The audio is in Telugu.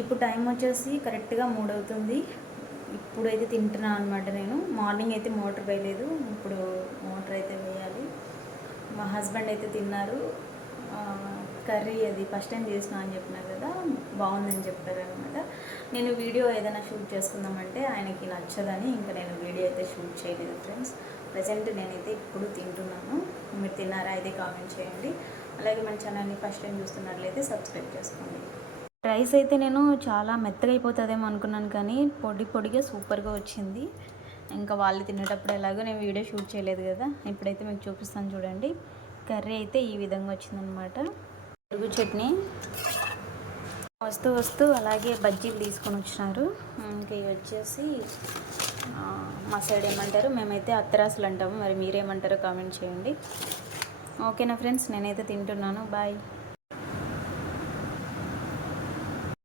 ఇప్పుడు టైం వచ్చేసి కరెక్ట్గా 3 అవుతుంది. ఇప్పుడైతే తింటున్నాను అనమాట. నేను మార్నింగ్ అయితే మోటార్ వేయలేదు, ఇప్పుడు మోటార్ అయితే వేయాలి. మా హస్బెండ్ అయితే తిన్నారు. కర్రీ అది ఫస్ట్ టైం చేసిన అని చెప్పినారు కదా, బాగుందని చెప్పారనమాట. నేను వీడియో ఏదైనా షూట్ చేసుకుందామంటే ఆయనకి నచ్చదని ఇంకా నేను వీడియో అయితే షూట్ చేయలేదు ఫ్రెండ్స్. ప్రజెంట్ నేనైతే ఇప్పుడు తింటున్నాను. మీరు తిన్నారా అయితే కామెంట్ చేయండి. అలాగే మన ఛానల్ని ఫస్ట్ టైం చూస్తున్నట్లయితే సబ్స్క్రైబ్ చేసుకోండి. రైస్ అయితే నేను చాలా మెత్తగా అయిపోతుందేమో అనుకున్నాను, కానీ పొడి పొడిగా సూపర్గా వచ్చింది. ఇంకా వాళ్ళు తినేటప్పుడు ఎలాగో నేను వీడియో షూట్ చేయలేదు కదా, ఇప్పుడైతే మీకు చూపిస్తాను చూడండి. కర్రీ అయితే ఈ విధంగా వచ్చిందనమాట. పెరుగు చట్నీ వస్తూ వస్తూ అలాగే బజ్జీలు తీసుకొని వచ్చినారు. ఇంకా ఇవి వచ్చేసి మా సైడ్ ఏమంటారు, మేమైతే అత్తరాసులు అంటాము, మరి మీరేమంటారో కామెంట్ చేయండి. ఓకేనా ఫ్రెండ్స్, నేనైతే తింటున్నాను. బాయ్.